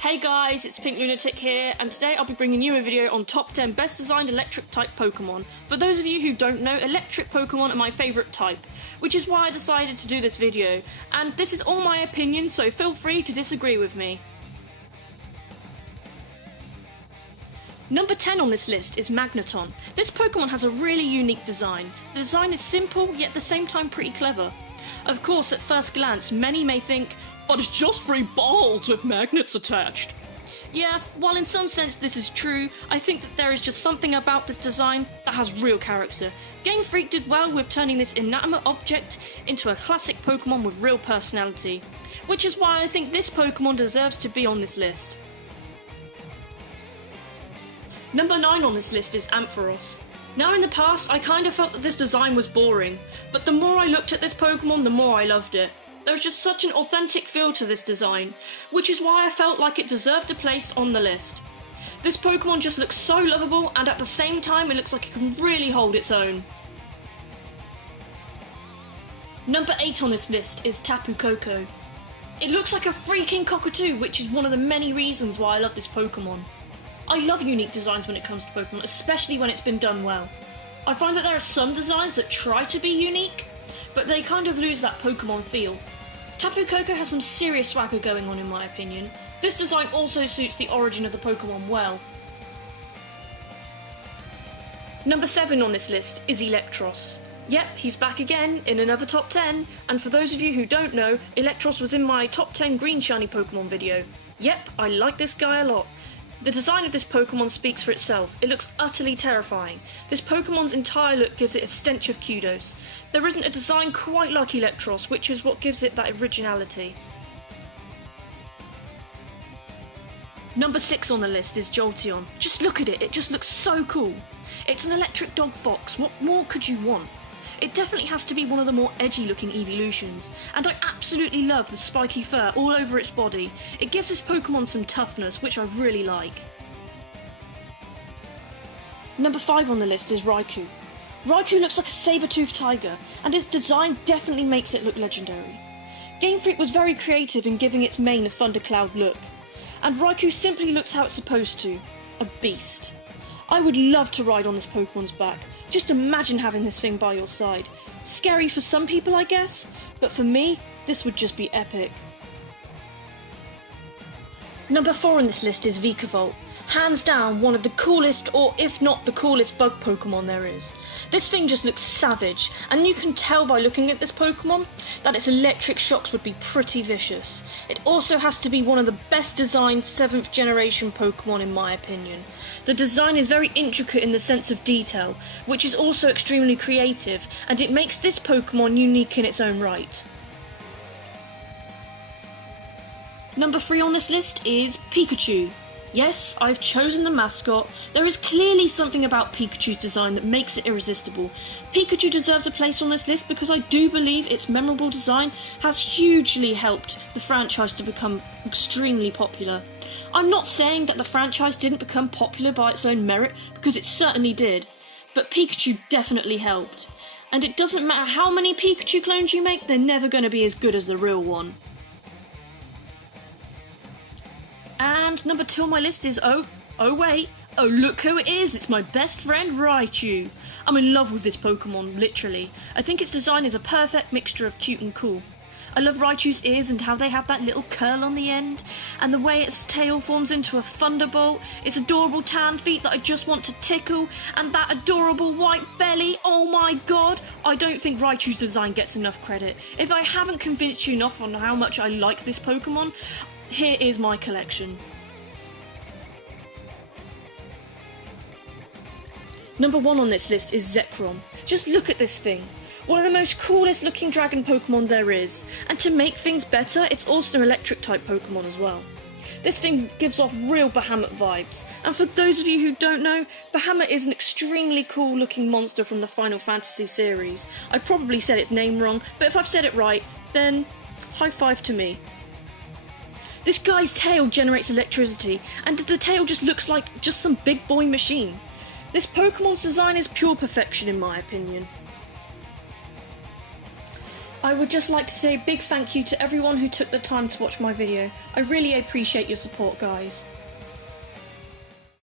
Hey guys, it's PinkLunatic here, and today I'll be bringing you a video on top 10 best designed electric type Pokemon. For those of you who don't know, electric Pokemon are my favourite type, which is why I decided to do this video, and this is all my opinion, so feel free to disagree with me. Number 10 on this list is Magneton. This Pokemon has a really unique design. The design is simple, yet at the same time pretty clever. Of course, at first glance, many may think, but it's just 3 balls with magnets attached. Yeah, while in some sense this is true, I think that there is just something about this design that has real character. Game Freak did well with turning this inanimate object into a classic Pokemon with real personality, which is why I think this Pokemon deserves to be on this list. Number 9 on this list is Ampharos. Now in the past, I kind of felt that this design was boring, but the more I looked at this Pokemon, the more I loved it. There was just such an authentic feel to this design, which is why I felt like it deserved a place on the list. This Pokemon just looks so lovable, and at the same time it looks like it can really hold its own. Number 8 on this list is Tapu Koko. It looks like a freaking cockatoo, which is one of the many reasons why I love this Pokemon. I love unique designs when it comes to Pokemon, especially when it's been done well. I find that there are some designs that try to be unique, but they kind of lose that Pokemon feel. Tapu Koko has some serious swagger going on in my opinion. This design also suits the origin of the Pokemon well. Number 7 on this list is Electress. Yep, he's back again in another top 10, and for those of you who don't know, Electress was in my top 10 green shiny Pokemon video. Yep, I like this guy a lot. The design of this Pokemon speaks for itself. It looks utterly terrifying. This Pokemon's entire look gives it a stench of kudos. There isn't a design quite like Electress, which is what gives it that originality. Number 6 on the list is Jolteon. Just look at it, it just looks so cool. It's an electric dog fox, what more could you want? It definitely has to be one of the more edgy looking evolutions, and I absolutely love the spiky fur all over its body. It gives this Pokemon some toughness, which I really like. Number 5 on the list is Raikou. Raikou looks like a saber-toothed tiger, and its design definitely makes it look legendary. Game Freak was very creative in giving its mane a thundercloud look, and Raikou simply looks how it's supposed to, a beast. I would love to ride on this Pokemon's back. Just imagine having this thing by your side. Scary for some people, I guess, but for me, this would just be epic. Number 4 on this list is Vicavolt. Hands down, one of the coolest, or if not the coolest bug Pokemon there is. This thing just looks savage, and you can tell by looking at this Pokemon that its electric shocks would be pretty vicious. It also has to be one of the best designed 7th generation Pokemon in my opinion. The design is very intricate in the sense of detail, which is also extremely creative, and it makes this Pokemon unique in its own right. Number 3 on this list is Pikachu. Yes, I've chosen the mascot. There is clearly something about Pikachu's design that makes it irresistible. Pikachu deserves a place on this list because I do believe its memorable design has hugely helped the franchise to become extremely popular. I'm not saying that the franchise didn't become popular by its own merit, because it certainly did, but Pikachu definitely helped. And it doesn't matter how many Pikachu clones you make, they're never going to be as good as the real one. And number 2 on my list is, oh look who it is, it's my best friend Raikou. I'm in love with this Pokemon, literally. I think its design is a perfect mixture of cute and cool. I love Raichou's ears and how they have that little curl on the end, and the way its tail forms into a thunderbolt, its adorable tan feet that I just want to tickle, and that adorable white belly, oh my god! I don't think Raichou's design gets enough credit. If I haven't convinced you enough on how much I like this Pokemon, here is my collection. Number 1 on this list is Zekrom. Just look at this thing. One of the most coolest looking dragon Pokemon there is, and to make things better, it's also an electric type Pokemon as well. This thing gives off real Bahamut vibes, and for those of you who don't know, Bahamut is an extremely cool looking monster from the Final Fantasy series. I probably said its name wrong, but if I've said it right, then high five to me. This guy's tail generates electricity, and the tail just looks like just some big boy machine. This Pokemon's design is pure perfection in my opinion. I would just like to say a big thank you to everyone who took the time to watch my video. I really appreciate your support, guys.